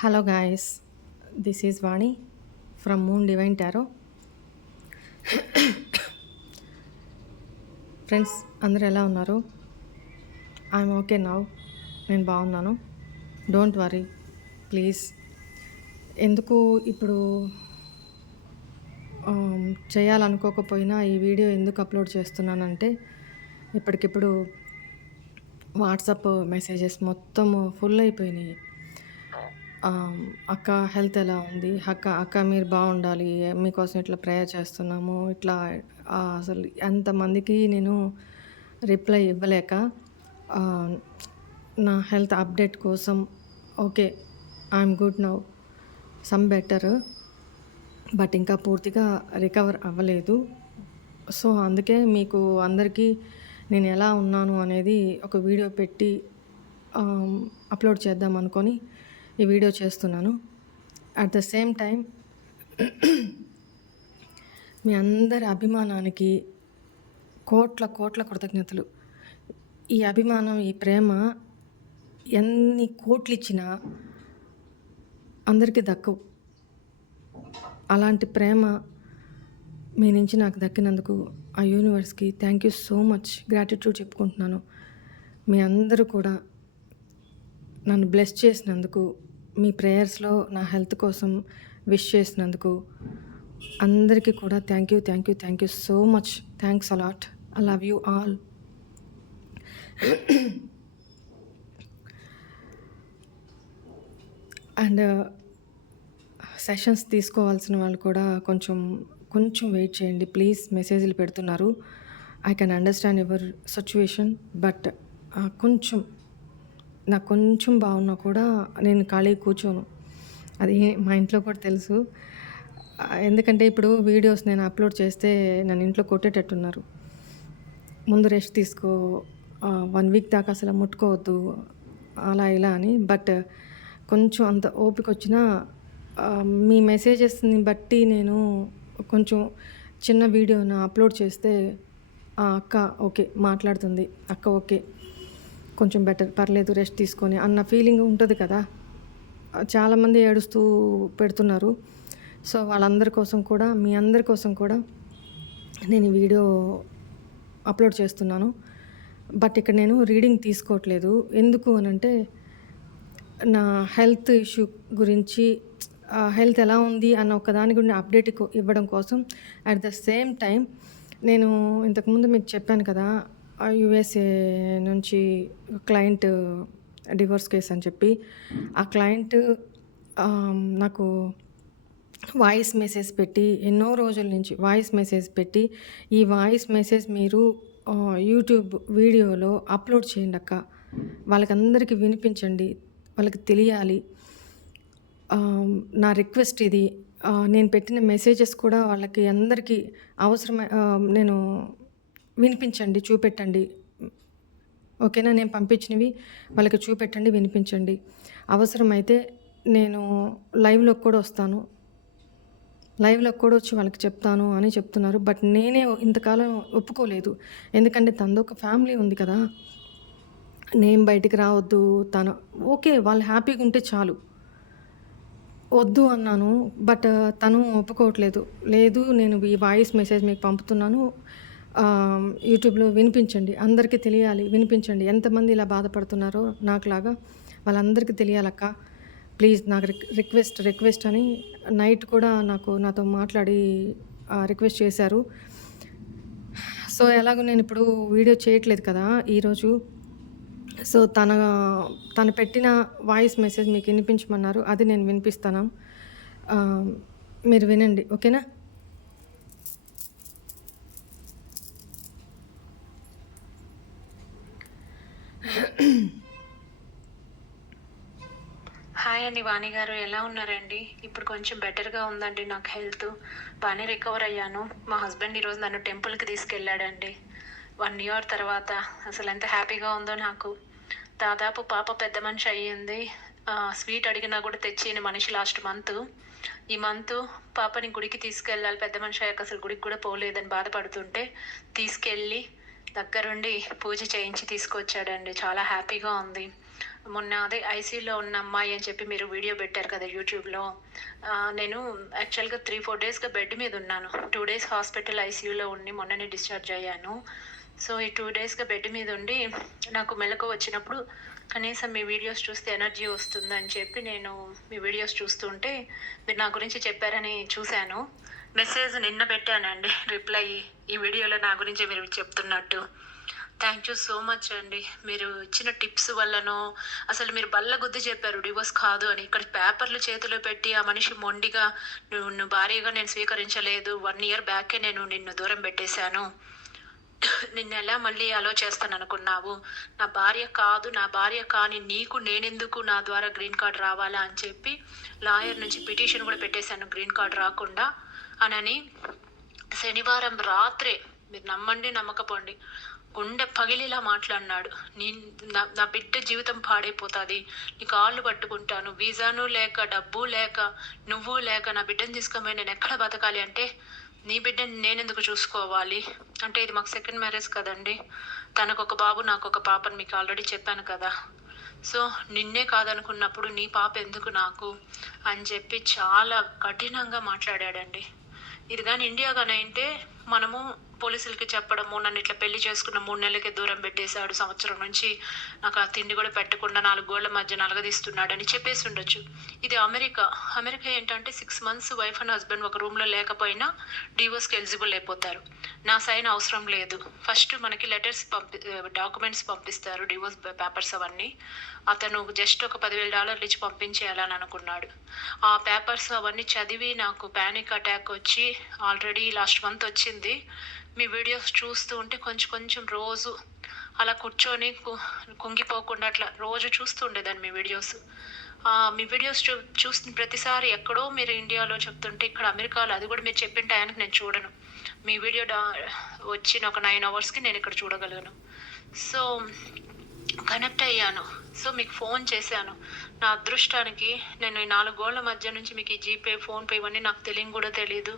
Hello, guys. This is Vani from Moon Divine Tarot. Friends అందరూ ఎలా ఉన్నారు? I'm okay now. నేను బాగున్నాను. Don't worry please. ఎందుకు ఇప్పుడు చేయాలనుకోకపోయినా ఈ వీడియో ఎందుకు అప్లోడ్ చేస్తున్నానంటే, ఇప్పటికిప్పుడు వాట్సాప్ మెసేజెస్ మొత్తం ఫుల్ అయిపోయినాయి. అక్క హెల్త్ ఎలా ఉంది, అక్క మీరు బాగుండాలి, మీకోసం ఇట్లా ప్రేయర్ చేస్తున్నాము, ఇట్లా అసలు ఎంతమందికి నేను రిప్లై ఇవ్వలేక నా హెల్త్ అప్డేట్ కోసం okay I'm good now, some better, but ఇంకా పూర్తిగా రికవర్ అవ్వలేదు. సో అందుకే మీకు అందరికీ నేను ఎలా ఉన్నాను అనేది ఒక వీడియో పెట్టి అప్లోడ్ చేద్దాం అనుకొని ఈ వీడియో చేస్తున్నాను. అట్ ద సేమ్ టైం మీ అందరి అభిమానానికి కోట్ల కోట్ల కృతజ్ఞతలు. ఈ అభిమానం, ఈ ప్రేమ ఎన్ని కోట్లు ఇచ్చినా అందరికీ దక్కవు. అలాంటి ప్రేమ మీ నుంచి నాకు దక్కినందుకు ఆ యూనివర్స్కి thank you so much gratitude చెప్పుకుంటున్నాను. మీ అందరూ కూడా నన్ను బ్లెస్ చేసినందుకు, మీ ప్రేయర్స్లో నా హెల్త్ కోసం విష్ చేసినందుకు అందరికీ కూడా thank you so much. Thanks a lot. I love you all. And sessions తీసుకోవాల్సిన వాళ్ళు కూడా కొంచెం వెయిట్ చేయండి ప్లీజ్. మెసేజ్లు పెడుతున్నారు. I can understand your situation, but నాకు కొంచెం బాగున్నా కూడా నేను ఖాళీ కూర్చోను. అది మా ఇంట్లో కూడా తెలుసు. ఎందుకంటే ఇప్పుడు వీడియోస్ నేను అప్లోడ్ చేస్తే నన్ను ఇంట్లో కొట్టేటట్టున్నారు. ముందు రెస్ట్ తీసుకో, 1 వీక్ దాకా అసలు ముట్టుకోవద్దు, అలా ఇలా అని. బట్ కొంచెం అంత ఓపిక వచ్చినా మీ మెసేజెస్ని బట్టి నేను కొంచెం చిన్న వీడియోని అప్లోడ్ చేస్తే అక్క ఓకే మాట్లాడుతుంది, అక్క ఓకే కొంచెం బెటర్, పర్లేదు రెస్ట్ తీసుకొని అన్న ఫీలింగ్ ఉంటుంది కదా. చాలామంది ఏడుస్తూ పెడుతున్నారు. సో వాళ్ళందరి కోసం కూడా, మీ అందరి కోసం కూడా నేను ఈ వీడియో అప్లోడ్ చేస్తున్నాను. బట్ ఇక్కడ నేను రీడింగ్ తీసుకోవట్లేదు. ఎందుకు అనంటే నా హెల్త్ ఇష్యూ గురించి, హెల్త్ ఎలా ఉంది అన్న ఒకదాని గురించి అప్డేట్ ఇవ్వడం కోసం. అట్ ద సేమ్ టైం నేను ఇంతకుముందు మీకు చెప్పాను కదా, యుఎస్ఏ నుంచి క్లయింట్ డివోర్స్ కేస్ అని చెప్పి, ఆ క్లయింట్ నాకు వాయిస్ మెసేజ్ పెట్టి, ఎన్నో రోజుల నుంచి వాయిస్ మెసేజ్ పెట్టి, ఈ వాయిస్ మెసేజ్ మీరు యూట్యూబ్ వీడియోలో అప్లోడ్ చేయండి అక్క, వాళ్ళకందరికీ వినిపించండి, వాళ్ళకి తెలియాలి, నా రిక్వెస్ట్ ఇది. నేను పెట్టిన మెసేజెస్ కూడా వాళ్ళకి అందరికీ అవసరమై నేను వినిపించండి, చూపెట్టండి, ఓకేనా. నేను పంపించినవి వాళ్ళకి చూపెట్టండి, వినిపించండి. అవసరమైతే నేను లైవ్లోకి కూడా వస్తాను, లైవ్లోకి కూడా వచ్చి వాళ్ళకి చెప్తాను అని చెప్తున్నారు. బట్ నేనే ఇంతకాలం ఒప్పుకోలేదు. ఎందుకంటే తనది ఒక ఫ్యామిలీ ఉంది కదా, నేను బయటికి రావద్దు, తను ఓకే వాళ్ళు హ్యాపీగా ఉంటే చాలు వద్దు అన్నాను. బట్ తను ఒప్పుకోవట్లేదు. లేదు నేను ఈ వాయిస్ మెసేజ్ మీకు పంపుతున్నాను, యూట్యూబ్లో వినిపించండి, అందరికీ తెలియాలి, వినిపించండి. ఎంతమంది ఇలా బాధపడుతున్నారో నాకులాగా వాళ్ళందరికీ తెలియాలక్క ప్లీజ్, నాకు రిక్వెస్ట్ అని నైట్ కూడా నాతో మాట్లాడి రిక్వెస్ట్ చేశారు. సో ఎలాగో నేను ఇప్పుడు వీడియో చేయట్లేదు కదా ఈరోజు. సో తను పెట్టిన వాయిస్ మెసేజ్ మీకు వినిపించమన్నారు, అది నేను వినిపిస్తాను. మీరు వినండి, ఓకేనా. హాయ్ అండి వాణి గారు, ఎలా ఉన్నారండి? ఇప్పుడు కొంచెం బెటర్గా ఉందండి, నాకు హెల్త్ బాగానే రికవర్ అయ్యాను. మా హస్బెండ్ ఈరోజు నన్ను టెంపుల్కి తీసుకెళ్ళాడండి. 1 ఇయర్ తర్వాత అసలు ఎంత హ్యాపీగా ఉందో నాకు. దాదాపు పాప పెద్ద మనిషి అయ్యింది. స్వీట్ అడిగినా కూడా తెచ్చిన మనిషి లాస్ట్ మంత్. ఈ మంత్ పాపని గుడికి తీసుకెళ్ళాలి, పెద్ద మనిషి అయ్యాక అసలు గుడికి కూడా పోలేదని బాధపడుతుంటే తీసుకెళ్ళి దగ్గరుండి పూజ చేయించి తీసుకొచ్చాడండి. చాలా హ్యాపీగా ఉంది. మొన్న అదే ఐసీయూలో ఉన్న అమ్మాయి అని చెప్పి మీరు వీడియో పెట్టారు కదా యూట్యూబ్లో. నేను యాక్చువల్గా 3-4 డేస్గా బెడ్ మీద ఉన్నాను. 2 డేస్ హాస్పిటల్ ఐసీయూలో ఉండి మొన్ననే డిశ్చార్జ్ అయ్యాను. సో ఈ 2 డేస్గా బెడ్ మీద ఉండి నాకు మెలకువ వచ్చినప్పుడు కనీసం మీ వీడియోస్ చూస్తే ఎనర్జీ వస్తుందని చెప్పి నేను మీ వీడియోస్ చూస్తుంటే మీరు నా గురించి చెప్పారని చూశాను. మెసేజ్ నిన్న పెట్టానండి రిప్లై, ఈ వీడియోలో నా గురించి మీరు చెప్తున్నట్టు. థ్యాంక్ యూ సో మచ్ అండి. మీరు ఇచ్చిన టిప్స్ వల్లనో, అసలు మీరు బల్లగుద్ది చెప్పారు డివోర్స్ కాదు అని. ఇక్కడ పేపర్లు చేతిలో పెట్టి ఆ మనిషి మొండిగా నిన్ను భార్యగా నేను స్వీకరించలేదు, 1 ఇయర్ బ్యాకే నేను నిన్ను దూరం పెట్టేశాను, నిన్ను ఎలా మళ్ళీ అలో చేస్తాను అనుకున్నావు, నా భార్య కాని నీకు నేనెందుకు నా ద్వారా గ్రీన్ కార్డ్ రావాలా అని చెప్పి లాయర్ నుంచి పిటిషన్ కూడా పెట్టేశాను గ్రీన్ కార్డ్ రాకుండా అనని. శనివారం రాత్రే, మీరు నమ్మండి నమ్మకపోండి, గుండె పగిలిలా మాట్లాడినాడు. నా బిడ్డ జీవితం పాడైపోతుంది, నీ కాళ్ళు పట్టుకుంటాను, వీసాను లేక డబ్బు లేక నువ్వు లేక నా బిడ్డను తీసుకొని నేను ఎక్కడ బతకాలి అంటే, నీ బిడ్డని నేనెందుకు చూసుకోవాలి అంటే, ఇది మాకు సెకండ్ మ్యారేజ్ కదండి, తనకు ఒక బాబు నాకు ఒక పాపని మీకు ఆల్రెడీ చెప్పాను కదా. సో నిన్నే కాదనుకున్నప్పుడు నీ పాప ఎందుకు నాకు అని చెప్పి చాలా కఠినంగా మాట్లాడాడండి. ఇది కానీ ఇండియా కానీ అయితే మనము పోలీసులకి చెప్పడము, నన్ను ఇట్లా పెళ్లి చేసుకున్న 3 నెలలకే దూరం పెట్టేశాడు, సంవత్సరం నుంచి నాకు ఆ తిండి కూడా పెట్టకుండా 4 గోళ్ల మధ్య నలగదీస్తున్నాడని చెప్పేసి ఉండొచ్చు. ఇది అమెరికా ఏంటంటే 6 months వైఫ్ అండ్ హస్బెండ్ ఒక రూమ్లో లేకపోయినా డివోర్స్కి ఎలిజిబుల్ అయిపోతారు. నా సైన్ అవసరం లేదు. ఫస్ట్ మనకి లెటర్స్ డాక్యుమెంట్స్ పంపిస్తారు, డివోర్స్ పేపర్స్ అవన్నీ. అతను జస్ట్ ఒక $10,000 ఇచ్చి పంపించేయాలని అనుకున్నాడు. ఆ పేపర్స్ అవన్నీ చదివి నాకు ప్యానిక్ అటాక్ వచ్చి ఆల్రెడీ లాస్ట్ మంత్ వచ్చింది. మీ వీడియోస్ చూస్తూ ఉంటే కొంచెం రోజు అలా కూర్చొని కుంగిపోకుండా అట్లా రోజు చూస్తూ ఉండేదాన్ని మీ వీడియోస్. మీ వీడియోస్ చూస్తున్న ప్రతిసారి ఎక్కడో మీరు ఇండియాలో చెప్తుంటే ఇక్కడ అమెరికాలో అది కూడా మీరు చెప్పిన టైంకి నేను చూడను. మీ వీడియో వచ్చిన ఒక 9 hours నేను ఇక్కడ చూడగలను. సో కనెక్ట్ అయ్యాను. సో మీకు ఫోన్ చేశాను. నా అదృష్టానికి నేను ఈ 4 గోళ్ల మధ్య నుంచి మీకు ఈ జీపే, ఫోన్పే ఇవన్నీ నాకు కూడా తెలియదు,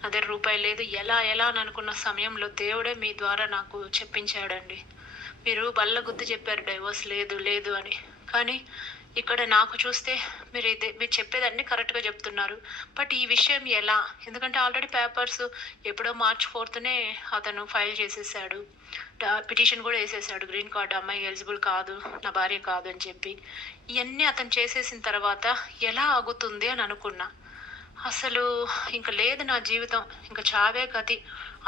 నా దగ్గర రూపాయి లేదు, ఎలా అని అనుకున్న సమయంలో దేవుడే మీ ద్వారా నాకు చెప్పించాడండి. మీరు బల్ల గుద్ది చెప్పారు డైవోర్స్ లేదు అని, కానీ ఇక్కడ నాకు చూస్తే మీరు చెప్పేదన్నీ కరెక్ట్గా చెప్తున్నారు. బట్ ఈ విషయం ఎలా, ఎందుకంటే ఆల్రెడీ పేపర్స్ ఎప్పుడో March 4th అతను ఫైల్ చేసేసాడు, పిటిషన్ కూడా వేసేసాడు, గ్రీన్ కార్డ్ అమ్మాయి ఎలిజిబుల్ కాదు, నా భార్య కాదు అని చెప్పి. ఇవన్నీ అతను చేసేసిన తర్వాత ఎలా ఆగుతుంది అని అనుకున్నా. అసలు ఇంకా లేదు నా జీవితం, ఇంకా చావే గతి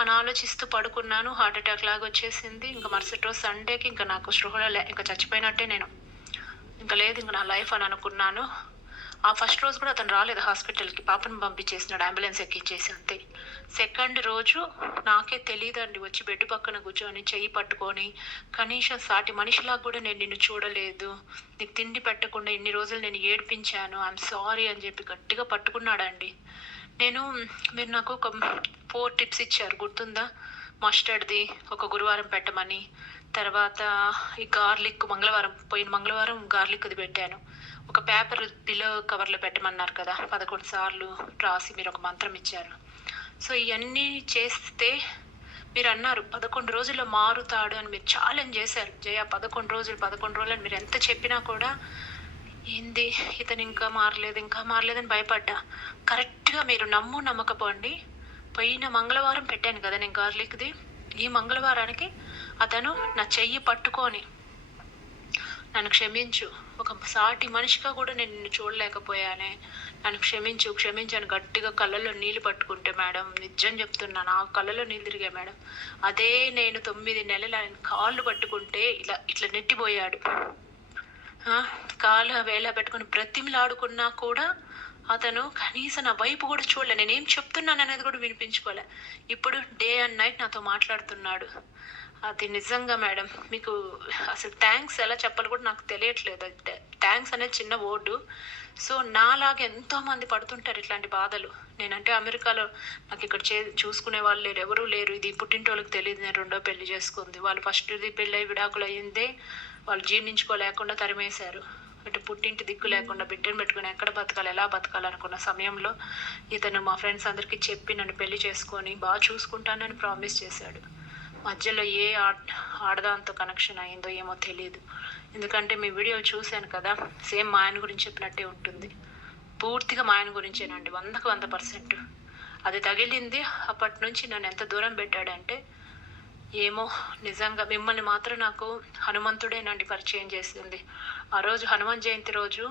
అని ఆలోచిస్తూ పడుకున్నాను. హార్ట్ అటాక్ లాగా వచ్చేసింది. ఇంకా మరుసటి రోజు సండేకి ఇంకా నాకు స్పృహలో ఇంకా చచ్చిపోయినట్టే, నేను ఇంకా లేదు ఇంకా నా లైఫ్ అని అనుకున్నాను. ఆ ఫస్ట్ రోజు కూడా అతను రాలేదు హాస్పిటల్కి, పాపను పంపించేసినాడు, అంబులెన్స్ ఎక్కించేసి అంతే. సెకండ్ రోజు నాకే తెలియదండి, వచ్చి బెడ్ పక్కన కూర్చొని చెయ్యి పట్టుకొని, కనీసం సాటి మనిషిలాగా కూడా నేను నిన్ను చూడలేదు, నీకు తిండి పెట్టకుండా ఇన్ని రోజులు నేను ఏడిపించాను, ఐఎమ్ సారీ అని చెప్పి గట్టిగా పట్టుకున్నాడండి. మీరు నాకు ఒక 4 tips ఇచ్చారు, గుర్తుందా? మస్టర్డ్ది ఒక గురువారం పెట్టమని, తర్వాత ఈ గార్లిక్ పోయిన మంగళవారం గార్లిక్ది పెట్టాను. ఒక పేపర్ పిల్లో కవర్లో పెట్టమన్నారు కదా, 11 సార్లు రాసి మీరు ఒక మంత్రం ఇచ్చారు. సో ఇవన్నీ చేస్తే మీరు అన్నారు 11 రోజుల్లో మారుతాడు అని మీరు ఛాలెంజ్ చేశారు. జయ 11 రోజులు అని మీరు ఎంత చెప్పినా కూడా ఏంది ఇతను ఇంకా మారలేదని భయపడ్డా. కరెక్ట్గా మీరు నమ్మకపోండి, పోయిన మంగళవారం పెట్టాను కదా నేను గార్లిక్ది, ఈ మంగళవారానికి అతను నా చెయ్యి పట్టుకొని నన్ను క్షమించు, ఒక సాటి మనిషిగా కూడా నేను నిన్ను చూడలేకపోయానే, నన్ను క్షమించు అని గట్టిగా కళ్ళల్లో నీళ్ళు పట్టుకుంటే మేడం, నిజం చెప్తున్నాను, ఆ కళ్ళలో నీళ్ళు తిరిగాయి మేడం. అదే నేను 9 నెలలు ఆయన కాళ్ళు పట్టుకుంటే ఇట్లా నెట్టిపోయాడు. కాళ్ళు వేళ పెట్టుకుని బ్రతిమలాడుకున్నా కూడా అతను కనీసం నా వైపు కూడా చూడలే, నేనేం చెప్తున్నాను అనేది కూడా వినిపించుకోలే. ఇప్పుడు డే అండ్ నైట్ నాతో మాట్లాడుతున్నాడు. అది నిజంగా మేడం, మీకు అసలు థ్యాంక్స్ ఎలా చెప్పాలి కూడా నాకు తెలియట్లేదు. థ్యాంక్స్ అనేది చిన్న వర్డు. సో నాలాగా ఎంతోమంది పడుతుంటారు ఇట్లాంటి బాధలు. నేనంటే అమెరికాలో నాకు ఇక్కడ చూసుకునే వాళ్ళు లేరు, ఎవరూ లేరు. ఇది పుట్టింటోళ్ళకి తెలియదు నేను 2వ పెళ్లి చేసుకుంది. వాళ్ళు ఫస్ట్ది పెళ్ళి విడాకులు అయ్యిందే, వాళ్ళు జీర్ణించుకోలేకుండా తరిమేశారు. అంటే పుట్టింటి దిక్కు లేకుండా బిడ్డను పెట్టుకుని ఎక్కడ బతకాలి, ఎలా బతకాలనుకున్న సమయంలో ఇతను మా ఫ్రెండ్స్ అందరికీ చెప్పి నన్ను పెళ్లి చేసుకొని బాగా చూసుకుంటానని ప్రామిస్ చేశాడు. మధ్యలో ఏ ఆడదాంతో కనెక్షన్ అయిందో ఏమో తెలియదు. ఎందుకంటే మీ వీడియోలు చూశాను కదా, సేమ్ మా ఆయన గురించి చెప్పినట్టే ఉంటుంది. పూర్తిగా మా ఆయన గురించేనండి, 100కి 100%. అది తగిలింది అప్పటి నుంచి నన్ను ఎంత దూరం పెట్టాడంటే, ఏమో నిజంగా మిమ్మల్ని మాత్రం నాకు హనుమంతుడేనండి పరిచయం చేసింది. ఆ రోజు హనుమాన్ జయంతి రోజు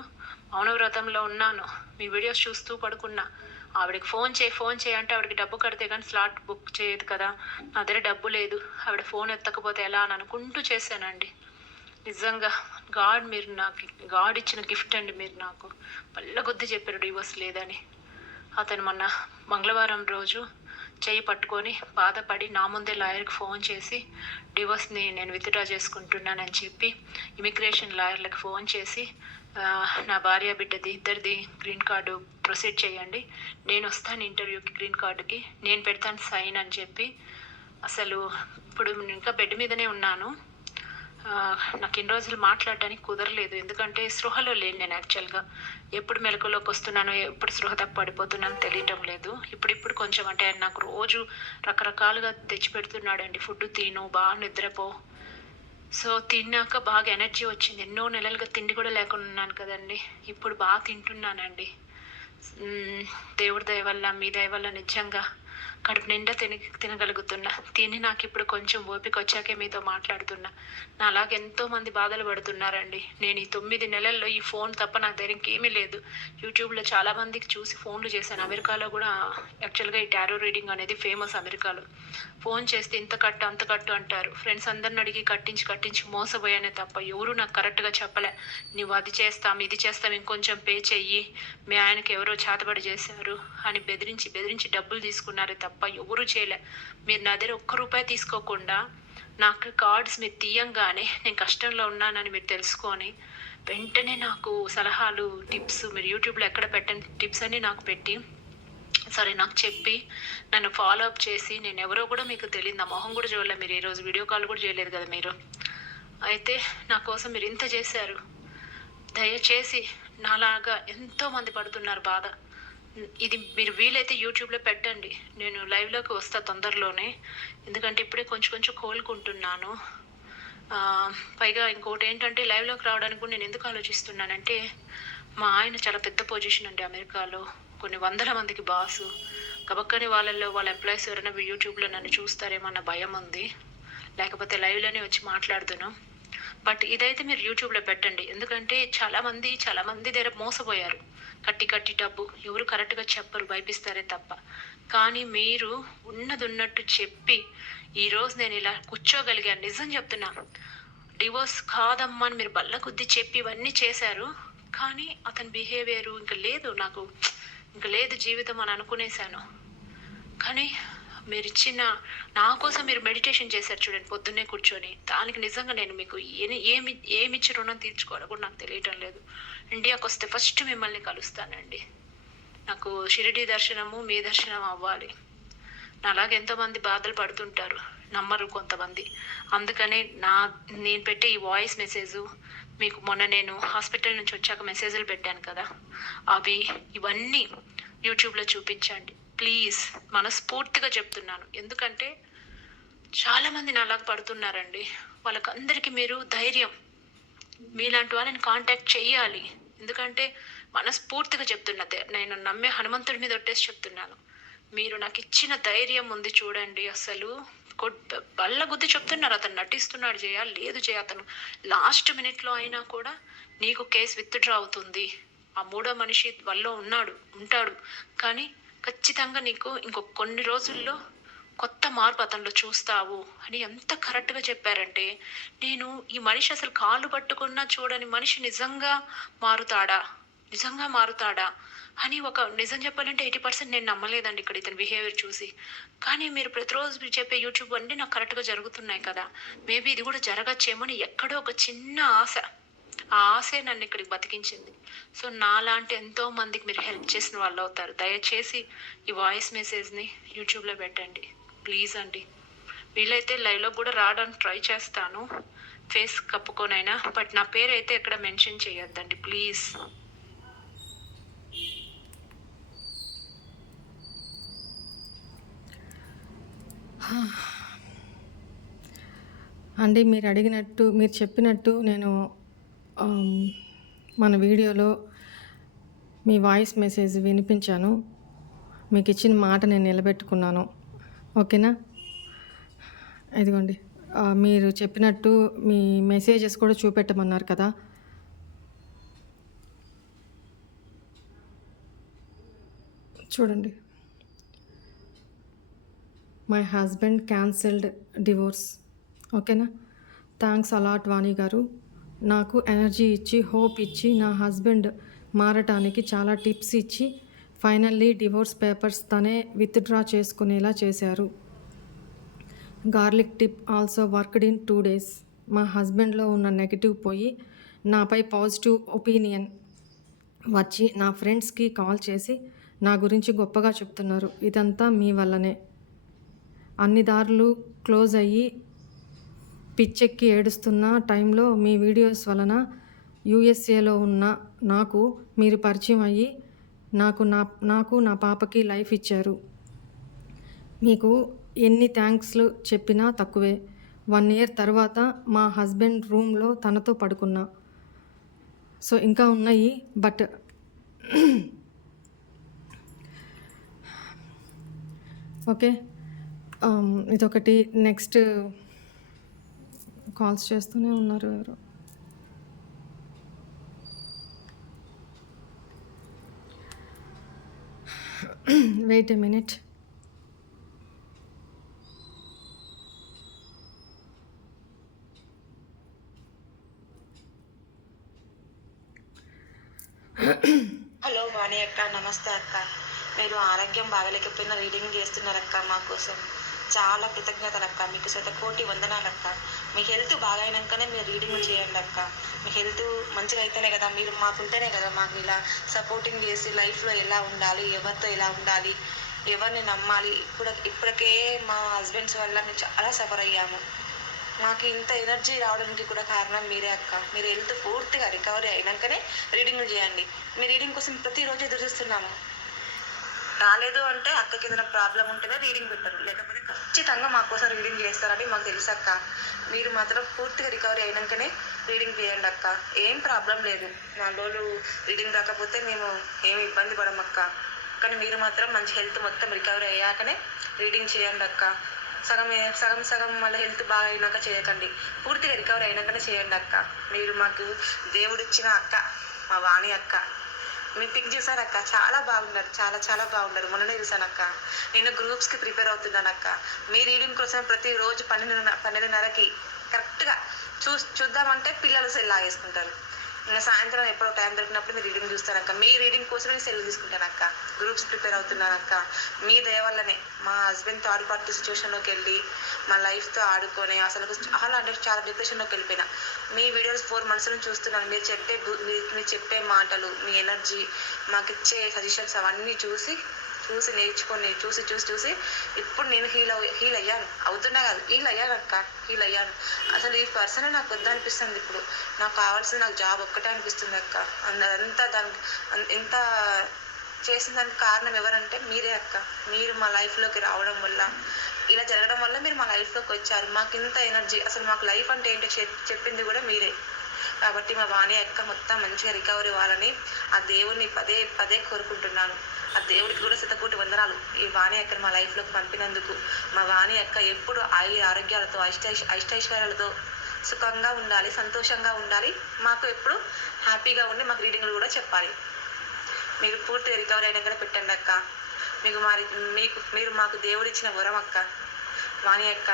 మౌనవ్రతంలో ఉన్నాను, మీ వీడియోస్ చూస్తూ పడుకున్నా. ఆవిడకి ఫోన్ చేయి అంటే ఆవిడకి డబ్బు కడితే కానీ స్లాట్ బుక్ చేయదు కదా, నా దగ్గర డబ్బు లేదు, ఆవిడ ఫోన్ ఎత్తకపోతే ఎలా అని అనుకుంటూ చేశానండి. నిజంగా మీరు నాకు గాడ్ ఇచ్చిన గిఫ్ట్ అండి. మీరు నాకు పళ్ళగొద్ది చెప్పారు డివోర్స్ లేదని. అతను మొన్న మంగళవారం రోజు చెయ్యి పట్టుకొని బాధపడి నా ముందే లాయర్కి ఫోన్ చేసి డివోర్స్ని నేను విత్డ్రా చేసుకుంటున్నానని చెప్పి ఇమిగ్రేషన్ లాయర్లకు ఫోన్ చేసి నా భార్య బిడ్డది ఇద్దరిది గ్రీన్ కార్డు ప్రొసీడ్ చేయండి, నేను వస్తాను ఇంటర్వ్యూకి, గ్రీన్ కార్డుకి నేను పెడతాను సైన్ అని చెప్పి. అసలు ఇప్పుడు ఇంకా బెడ్ మీదనే ఉన్నాను. నాకు ఇన్ని రోజులు మాట్లాడడానికి కుదరలేదు, ఎందుకంటే స్పృహలో లేను నేను. యాక్చువల్గా ఎప్పుడు మెలకులోకి వస్తున్నానో ఎప్పుడు స్పృహ తప్ప పడిపోతున్నానో తెలియటం లేదు. ఇప్పుడు కొంచెం అంటే ఆయన నాకు రోజు రకరకాలుగా తెచ్చిపెడుతున్నాడండి. ఫుడ్ తిను, బాగా నిద్రపో. సో తిన్నాక బాగా ఎనర్జీ వచ్చింది. ఎన్నో నెలలుగా తిండి కూడా లేకుండా ఉన్నాను కదండి, ఇప్పుడు బాగా తింటున్నానండి. దేవుడి దయ వల్ల, మీ దయ వల్ల నిజంగా కడుపు నిండా తినగలుగుతున్నా. నాకు ఇప్పుడు కొంచెం ఓపిక వచ్చాకే మీతో మాట్లాడుతున్నా. నా అలాగే ఎంతో మంది బాధలు పడుతున్నారండి. నేను ఈ 9 నెలల్లో ఈ ఫోన్ తప్ప నా దగ్గర ఇంకేమీ లేదు. యూట్యూబ్లో చాలా మందికి చూసి ఫోన్లు చేశాను. అమెరికాలో కూడా యాక్చువల్గా ఈ టారో రీడింగ్ అనేది ఫేమస్ అమెరికాలో. ఫోన్ చేస్తే ఇంత కట్టు అంత కట్టు అంటారు. ఫ్రెండ్స్ అందరిని అడిగి కట్టించి మోసపోయానే తప్ప ఎవరు నాకు కరెక్ట్గా చెప్పలే. నువ్వు అది చేస్తాం ఇది చేస్తాం ఇంకొంచెం పే చెయ్యి, మీ ఆయనకి ఎవరో చేతబడి చేశారు అని బెదిరించి డబ్బులు తీసుకున్నారే తప్ప ఎవరు చేయలే. మీరు నా దగ్గర ఒక్క రూపాయి తీసుకోకుండా నాకు కార్డ్స్ మీరు తీయంగానే నేను కష్టంలో ఉన్నానని మీరు తెలుసుకొని వెంటనే నాకు సలహాలు, టిప్స్, మీరు యూట్యూబ్లో ఎక్కడ పెట్టని టిప్స్ అన్నీ నాకు పెట్టి సరే నాకు చెప్పి నన్ను ఫాలో అప్ చేసి, నేను ఎవరో కూడా మీకు తెలియదు, నా మొహం కూడా చూడలేదు. మీరు ఈరోజు వీడియో కాల్ కూడా చేయలేదు కదా మీరు. అయితే నా కోసం మీరు ఇంత చేశారు. దయచేసి నాలాగా ఎంతోమంది పడుతున్నారు బాధ. ఇది మీరు వీలైతే యూట్యూబ్లో పెట్టండి. నేను లైవ్లోకి వస్తా తొందరలోనే, ఎందుకంటే ఇప్పుడే కొంచెం కోలుకుంటున్నాను. పైగా ఇంకోటి ఏంటంటే లైవ్లోకి రావడానికి కూడా నేను ఎందుకు ఆలోచిస్తున్నానంటే, మా ఆయన చాలా పెద్ద పొజిషన్ అండి అమెరికాలో, కొన్ని వందల మందికి బాసు. కబక్కని వాళ్ళ ఎంప్లాయీస్ ఎవరైనా యూట్యూబ్లో నన్ను చూస్తారేమన్న భయం ఉంది. లేకపోతే లైవ్లోనే వచ్చి మాట్లాడుతాను. బట్ ఇదైతే మీరు యూట్యూబ్లో పెట్టండి, ఎందుకంటే చాలామంది దగ్గర మోసపోయారు. కట్టి డబ్బు ఎవరు కరెక్ట్గా చెప్పరు, భయపిస్తారే తప్ప. కానీ మీరు ఉన్నది ఉన్నట్టు చెప్పి ఈరోజు నేను ఇలా కూర్చోగలిగాను. నిజం చెప్తున్నాను, డివోర్స్ కాదమ్మా అని మీరు బల్ల కొద్దీ చెప్పి ఇవన్నీ చేశారు. కానీ అతని బిహేవియరు ఇంకా లేదు జీవితం అని అనుకునేశాను. కానీ మీరు ఇచ్చిన నా కోసం మీరు మెడిటేషన్ చేశారు చూడండి పొద్దున్నే కూర్చొని, దానికి నిజంగా నేను మీకు ఏమిచ్చి రుణం తీర్చుకోవాలో కూడా నాకు తెలియటం లేదు. ఇండియాకి వస్తే ఫస్ట్ మిమ్మల్ని కలుస్తానండి. నాకు షిరిడి దర్శనము, మీ దర్శనం అవ్వాలి. నాలాగే ఎంతోమంది బాధలు పడుతుంటారు, నమ్మరు కొంతమంది. అందుకనే నేను పెట్టే ఈ వాయిస్ మెసేజు మీకు మొన్న నేను హాస్పిటల్ నుంచి వచ్చాక మెసేజ్లు పెట్టాను కదా, ఇవన్నీ యూట్యూబ్లో చూపించండి ప్లీజ్. మనస్ఫూర్తిగా చెప్తున్నాను, ఎందుకంటే చాలామంది నాలాగా పడుతున్నారండి. వాళ్ళకందరికీ మీరు ధైర్యం, మీలాంటి వాళ్ళని కాంటాక్ట్ చెయ్యాలి. ఎందుకంటే మనస్ఫూర్తిగా చెప్తున్నా, నేను నమ్మే హనుమంతుడి మీద ఒట్టేసి చెప్తున్నాను. మీరు నాకు ఇచ్చిన ధైర్యం ఉంది చూడండి, అసలు బల్ల గుద్ది చెప్తున్నారు. అతను నటిస్తున్నాడు లేదు అతను లాస్ట్ మినిట్లో అయినా కూడా నీకు కేసు విత్డ్రా అవుతుంది, ఆ మూడో మనిషి వల్ల ఉంటాడు, కానీ ఖచ్చితంగా నీకు కొన్ని రోజుల్లో కొత్త మార్పు అతనిలో చూస్తావు అని ఎంత కరెక్ట్గా చెప్పారంటే, నేను ఈ మనిషి అసలు కాళ్ళు పట్టుకున్నా చూడని మనిషి నిజంగా మారుతాడా అని నిజం చెప్పాలంటే 80% నేను నమ్మలేదండి ఇక్కడ ఇతని బిహేవియర్ చూసి. కానీ మీరు ప్రతిరోజు చెప్పే యూట్యూబ్ అన్నీ నాకు కరెక్ట్గా జరుగుతున్నాయి కదా, మేబీ ఇది కూడా జరగచ్చేమని ఎక్కడో ఒక చిన్న ఆశ, ఆ ఆశే నన్ను ఇక్కడికి బతికించింది. సో నాలాంటి ఎంతో మందికి మీరు హెల్ప్ చేసిన వాళ్ళు అవుతారు. దయచేసి ఈ వాయిస్ మెసేజ్ని యూట్యూబ్లో పెట్టండి ప్లీజ్ అండి. వీలైతే లైవ్లో కూడా రావడానికి ట్రై చేస్తాను, ఫేస్ కప్పుకోనైనా. బట్ నా పేరు అయితే ఎక్కడ మెన్షన్ చేయొద్దండి ప్లీజ్. అండి మీరు చెప్పినట్టు నేను ఆమ్, మన వీడియోలో మీ వాయిస్ మెసేజ్ వినిపించాను. మీకు ఇచ్చిన మాట నేను నిలబెట్టుకున్నాను. ఓకేనా? ఇదిగోండి. మీరు చెప్పినట్టు మీ మెసేజెస్ కూడా చూపెట్టమన్నారు కదా! చూడండి. My husband cancelled divorce. ఓకేనా? థ్యాంక్స్ అలాట్ వాణి గారు. నాకు ఎనర్జీ ఇచ్చి, హోప్ ఇచ్చి, నా హస్బెండ్ మారటానికి చాలా టిప్స్ ఇచ్చి, ఫైనల్లీ డివోర్స్ పేపర్స్ తనే విత్డ్రా చేసుకునేలా చేశారు. Garlic tip also worked in 2 days. మా హస్బెండ్లో ఉన్న నెగిటివ్ పోయి నాపై పాజిటివ్ ఒపీనియన్ వచ్చి నా ఫ్రెండ్స్కి కాల్ చేసి నా గురించి గొప్పగా చెప్తున్నారు. ఇదంతా మీ వల్లనే. అన్ని దారులు క్లోజ్ అయ్యి పిచ్చెక్కి ఏడుస్తున్న టైంలో మీ వీడియోస్ వలన యూఎస్ఏలో ఉన్న నాకు మీరు పరిచయం అయ్యి నాకు నా పాపకి లైఫ్ ఇచ్చారు. మీకు ఎన్ని థ్యాంక్స్లు చెప్పినా తక్కువే. 1 year తర్వాత మా హస్బెండ్ రూమ్లో తనతో పడుకున్నా. సో ఇంకా ఉన్నాయి, బట్ ఓకే. ఇదొకటి. నెక్స్ట్ కాల్స్ చేస్తూనే ఉన్నారు ఎవరు. Wait a minute. Hello Vani అక్క, నమస్తే అక్క. మీరు ఆరోగ్యం బాగలేకపోయినా రీడింగ్ చేస్తున్నారక్క మా కోసం. చాలా కృతజ్ఞతలు అక్క. మీకు శతకోటి వందనాలు అక్క. మీ హెల్త్ బాగా అయినాకనే మీరు రీడింగ్ చేయండి అక్క. మీ హెల్త్ మంచిగా అయితేనే కదా, మీరు మాకుంటేనే కదా మాకు ఇలా సపోర్టింగ్ చేసి లైఫ్లో ఎలా ఉండాలి, ఎవరితో ఎలా ఉండాలి, ఎవరిని నమ్మాలి. ఇప్పటికే మా హస్బెండ్స్ వల్ల మేము చాలా సఫర్ అయ్యాము. మాకు ఇంత ఎనర్జీ రావడానికి కూడా కారణం మీరే అక్క. మీరు హెల్త్ పూర్తిగా రికవరీ అయినాకనే రీడింగ్ చేయండి. మీ రీడింగ్ కోసం ప్రతిరోజు ఎదురు చూస్తున్నాము. రాలేదు అంటే అక్కకి ఏదైనా ప్రాబ్లం ఉంటేనే రీడింగ్ పెట్టరు, లేకపోతే ఖచ్చితంగా మా కోసం రీడింగ్ చేస్తారని మాకు తెలుసు అక్క. మీరు మాత్రం పూర్తిగా రికవరీ అయినాకనే రీడింగ్ చేయండి అక్క. ఏం ప్రాబ్లం లేదు. 4 రోజులు రీడింగ్ రాకపోతే మేము ఏమి ఇబ్బంది పడము అక్క. కానీ మీరు మాత్రం మంచి హెల్త్ మొత్తం రికవరీ అయ్యాకనే రీడింగ్ చేయండి అక్క. సగం మళ్ళీ హెల్త్ బాగా అయినాక చేయకండి. పూర్తిగా రికవరీ అయినాకనే చేయండి అక్క. మీరు మాకు దేవుడిచ్చిన అక్క, మా వాణి అక్క. మీ పిక్ చూసాను అక్క, చాలా బాగున్నారు, చాలా చాలా బాగున్నారు. మొన్ననే చూసాను అక్క. నేను గ్రూప్స్కి ప్రిపేర్ అవుతున్నాను అక్క. మీ రీడింగ్ కోసం ప్రతిరోజు 12:30కి కరెక్ట్గా చూద్దామంటే పిల్లలు సెల్ లాగేసుకుంటారు. ఇంకా సాయంత్రం ఎప్పుడో టైం దొరికినప్పుడు మీరు రీడింగ్ చూస్తానక్క. మీ రీడింగ్ కోసం నేను సెల్ తీసుకుంటాను అక్క. గ్రూప్స్ ప్రిపేర్ అవుతున్నాను అక్క. మీ దయ వల్లనే మా హస్బెండ్ థర్డ్ పార్టీ సిచ్యువేషన్లోకి వెళ్ళి మా లైఫ్తో ఆడుకొని అసలు చాలా డిప్రెషన్లోకి వెళ్ళిపోయినా. మీ వీడియోస్ 4 months నుంచి చూస్తున్నాను. మీరు చెప్పే మాటలు, మీ ఎనర్జీ, మాకు ఇచ్చే సజెషన్స్ అవన్నీ చూసి నేర్చుకొని చూసి ఇప్పుడు నేను హీల్ అయ్యాను. అవుతున్నా కాదు, హీల్ అయ్యాను. అసలు ఈ పర్సన్ నాకు వద్దనిపిస్తుంది. ఇప్పుడు నాకు కావాల్సింది నాకు జాబ్ ఒక్కటే అనిపిస్తుంది అక్క. అదంతా ఎంత చేసిన దానికి కారణం ఎవరంటే మీరే అక్క. మీరు మా లైఫ్లోకి రావడం వల్ల, ఇలా జరగడం వల్ల మీరు మా లైఫ్లోకి వచ్చారు. మాకు ఇంత ఎనర్జీ, అసలు మాకు లైఫ్ అంటే ఏంటో చెప్పింది కూడా మీరే. కాబట్టి మా వాణి అక్క మొత్తం మంచిగా రికవరీ అవ్వాలని ఆ దేవుడిని పదే కోరుకుంటున్నాను. ఆ దేవుడికి కూడా శతకోటి వందనాలు. ఈ వాణి అక్కని మా లైఫ్లోకి పంపినందుకు. మా వాణి అక్క ఎప్పుడు ఆరోగ్యాలతో అష్టైశ్వర్యాలతో సుఖంగా ఉండాలి, సంతోషంగా ఉండాలి. మాకు ఎప్పుడు హ్యాపీగా ఉండి మాకు రీడింగ్లు కూడా చెప్పాలి. మీరు పూర్తిగా రికవరీ అయినాకనే పెట్టండి అక్క. మీరు మాకు దేవుడిచ్చిన వరం అక్క. వాణి అక్క,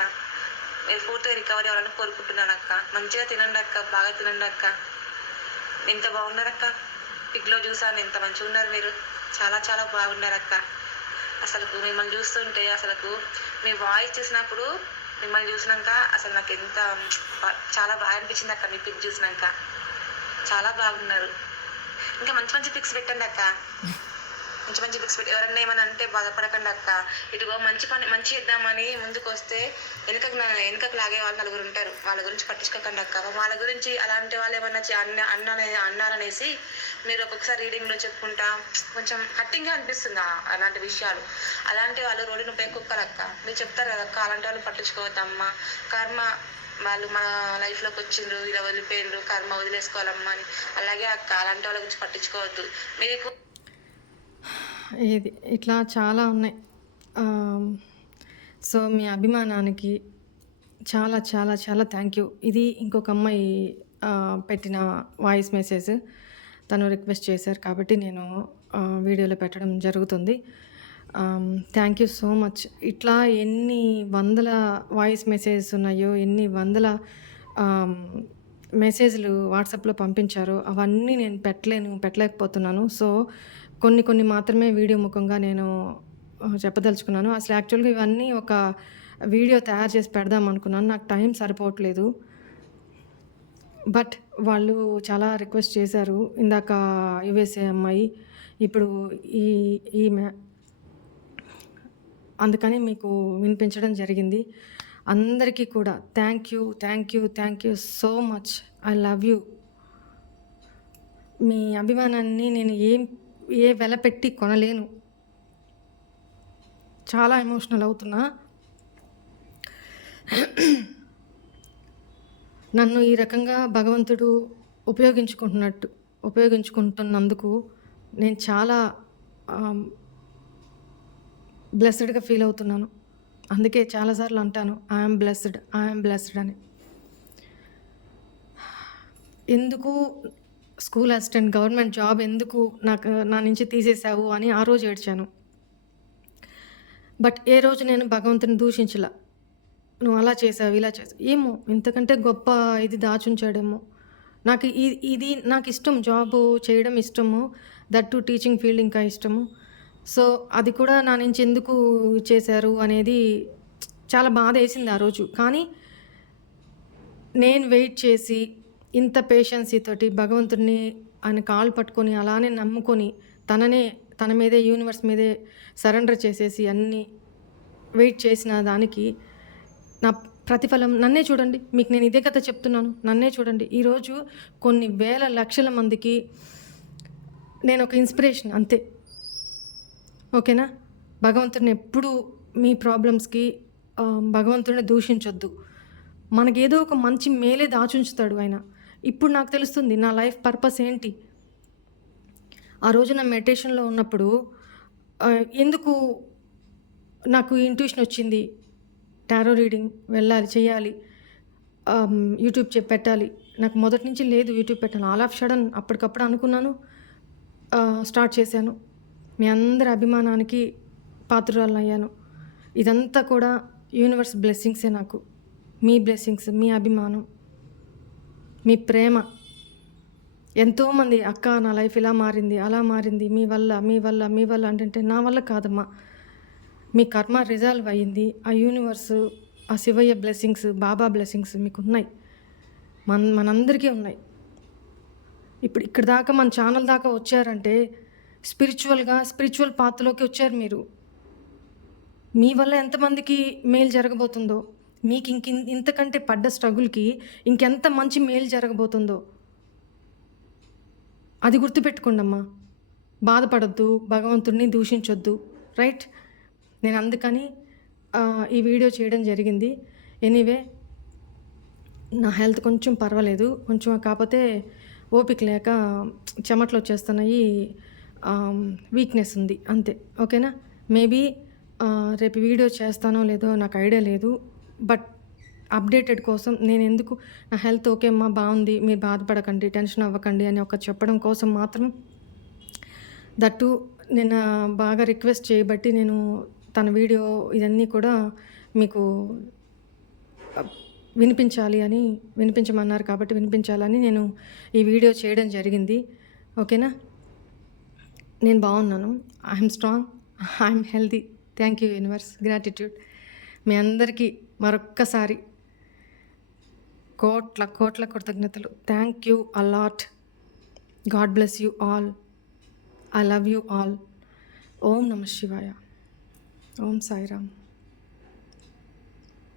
మీరు పూర్తిగా రికవరీ అవ్వాలని కోరుకుంటున్నాను అక్క. మంచిగా తినండి అక్క, బాగా తినండి అక్క. ఎంత బాగున్నారు అక్క. పిక్లో చూసాను, ఎంత మంచిగా ఉన్నారు మీరు. చాలా చాలా బాగున్నారు అక్క. అసలు మిమ్మల్ని చూస్తుంటే, అసలు మీ వాయిస్ చూసినప్పుడు, మిమ్మల్ని చూసినాక అసలు నాకు చాలా బాగా అనిపించింది అక్క. మీ పిక్ చూసినాక చాలా బాగున్నారు. ఇంకా మంచి పిక్స్ పెట్టండి అక్క. మంచి పిక్స్ పెట్టి ఎవరన్నా ఏమన్నా అంటే బాధపడకండి అక్క. ఇదిగో మంచి ఇద్దామని ముందుకు వస్తే వెనుకకు లాగే వాళ్ళు 4 ఉంటారు. వాళ్ళ గురించి పట్టించుకోకండి అక్క. వాళ్ళ గురించి అలాంటి వాళ్ళు ఏమన్నా అన్నారనేసి మీరు ఒక్కొక్కసారి రీడింగ్లో చెప్పుకుంటా కొంచెం హట్టింగ్గా అనిపిస్తుంది అలాంటి విషయాలు. అలాంటి వాళ్ళు రోడ్డును కుక్కలు అక్క. మీరు చెప్తారు కదా అక్క, అలాంటి వాళ్ళు పట్టించుకోవద్దమ్మా. కర్మ వాళ్ళు మన లైఫ్లోకి వచ్చిండ్రు, ఇలా వదిలిపోయిండ్రు, కర్మ వదిలేసుకోవాలమ్మా అని. అలాగే అక్క, అలాంటి వాళ్ళ గురించి పట్టించుకోవద్దు. మీకు ఇది ఇట్లా చాలా ఉన్నాయి. సో మీ అభిమానానికి చాలా చాలా చాలా థ్యాంక్ యూ. ఇది ఇంకొక అమ్మాయి పెట్టిన వాయిస్ మెసేజ్. తను రిక్వెస్ట్ చేశారు కాబట్టి నేను వీడియోలో పెట్టడం జరుగుతుంది. Thank you so much. ఇట్లా ఎన్ని వందల వాయిస్ మెసేజెస్ ఉన్నాయో, ఎన్ని వందల మెసేజ్లు వాట్సాప్లో పంపించారో అవన్నీ నేను పెట్టలేకపోతున్నాను. సో కొన్ని కొన్ని మాత్రమే వీడియో ముఖంగా నేను చెప్పదలుచుకున్నాను. అసలు యాక్చువల్గా ఇవన్నీ ఒక వీడియో తయారు చేసి పెడదాం అనుకున్నాను. నాకు టైం సరిపోవట్లేదు. బట్ వాళ్ళు చాలా రిక్వెస్ట్ చేశారు. ఇందాక యుఎస్ఏ అమ్మాయి, ఇప్పుడు ఈమె, అందుకని మీకు వినిపించడం జరిగింది. అందరికీ కూడా thank you so much. I love you. మీ అభిమానాన్ని నేను ఏ వెల పెట్టి కొనలేను. చాలా ఎమోషనల్ అవుతున్నా. నన్ను ఈ రకంగా భగవంతుడు ఉపయోగించుకుంటున్నందుకు నేను చాలా బ్లెస్డ్గా ఫీల్ అవుతున్నాను. అందుకే చాలాసార్లు అంటాను ఐఎమ్ బ్లెస్డ్ అని. ఎందుకు స్కూల్ అసిస్టెంట్ గవర్నమెంట్ జాబ్ ఎందుకు నా నుంచి తీసేసావు అని ఆ రోజు ఏడ్చాను. బట్ ఏ రోజు నేను భగవంతుని దూషించలా. నువ్వు అలా చేసావు, ఇలా చేసావు, ఏమో ఇంతకంటే గొప్ప ఇది దాచుంచాడేమో. నాకు ఇది నాకు ఇష్టం, జాబ్ చేయడం ఇష్టము, దట్టు టీచింగ్ ఫీల్డ్ ఇంకా ఇష్టము. సో అది కూడా నా నుంచి ఎందుకు చేశారు అనేది చాలా బాధ వేసింది ఆ రోజు. కానీ నేను వెయిట్ చేసి ఇంత పేషెన్సీ తోటి భగవంతుడిని ఆయన కాళ్ళు పట్టుకొని అలానే నమ్ముకొని తన మీదే యూనివర్స్ మీదే సరెండర్ చేసేసి అన్నీ వెయిట్ చేసిన దానికి నా ప్రతిఫలం నన్నే చూడండి. మీకు నేను ఇదే కథ చెప్తున్నాను, నన్నే చూడండి. ఈరోజు కొన్ని వేల లక్షల మందికి నేను ఒక ఇన్స్పిరేషన్, అంతే. ఓకేనా? భగవంతుడిని ఎప్పుడు మీ ప్రాబ్లమ్స్కి భగవంతుడిని దూషించొద్దు. మనకేదో ఒక మంచి మేలే దాచుంచుతాడు ఆయన. ఇప్పుడు నాకు తెలుస్తుంది నా లైఫ్ పర్పస్ ఏంటి. ఆ రోజు నా మెడిటేషన్లో ఉన్నప్పుడు ఎందుకు నాకు ఇంట్యూషన్ వచ్చింది, టారో రీడింగ్ వెళ్ళాలి, చేయాలి, యూట్యూబ్ పెట్టాలి. నాకు మొదటి నుంచి లేదు యూట్యూబ్ పెట్టాను. ఆల్ ఆఫ్ సడన్ అప్పటికప్పుడు అనుకున్నాను, స్టార్ట్ చేశాను. మీ అందరి అభిమానానికి పాత్రురాలను అయ్యాను. ఇదంతా కూడా యూనివర్స్ బ్లెస్సింగ్సే నాకు. మీ బ్లెస్సింగ్స్, మీ అభిమానం, మీ ప్రేమ. ఎంతోమంది అక్క నా లైఫ్ ఇలా మారింది, అలా మారింది, మీ వల్ల అంటే నా వల్ల కాదమ్మా, మీ కర్మ రిజాల్వ్ అయ్యింది. ఆ యూనివర్సు, ఆ శివయ్య బ్లెస్సింగ్స్, బాబా బ్లెస్సింగ్స్ మీకు ఉన్నాయి, మనందరికీ ఉన్నాయి. ఇప్పుడు ఇక్కడ దాకా మన ఛానల్ దాకా వచ్చారంటే స్పిరిచువల్ పాత్రలోకి వచ్చారు మీరు. మీ వల్ల ఎంతమందికి మేలు జరగబోతుందో, మీకు ఇంతకంటే పడ్డ స్ట్రగుల్కి ఇంకెంత మంచి మేలు జరగబోతుందో అది గుర్తుపెట్టుకోండి అమ్మా. బాధపడొద్దు, భగవంతుడిని దూషించొద్దు, రైట్? నేను అందుకని ఈ వీడియో చేయడం జరిగింది. ఎనీవే, నా హెల్త్ కొంచెం పర్వాలేదు, కొంచెం. కాకపోతే ఓపిక లేక చెమటలు వచ్చేస్తున్నాయి, వీక్నెస్ ఉంది, అంతే. ఓకేనా? మేబీ రేపు వీడియో చేస్తానో లేదో నాకు ఐడియా లేదు. బట్ అప్డేటెడ్ కోసం నేను ఎందుకు నా హెల్త్ ఓకే అమ్మా, బాగుంది, మీరు బాధపడకండి, టెన్షన్ అవ్వకండి అని చెప్పడం కోసం మాత్రం, దట్టు నేను బాగా రిక్వెస్ట్ చేయబట్టి నేను తన వీడియో ఇవన్నీ కూడా మీకు వినిపించమన్నారు కాబట్టి వినిపించాలని నేను ఈ వీడియో చేయడం జరిగింది. ఓకేనా? నేను బాగున్నాను, I'm strong, I'm healthy. Thank you universe, gratitude. మీ అందరికీ మరొక్కసారి కోట్ల కృతజ్ఞతలు. Thank you a lot. God bless you all. I love you all. ఓం నమః శివాయ. ఓం సాయిరామ్.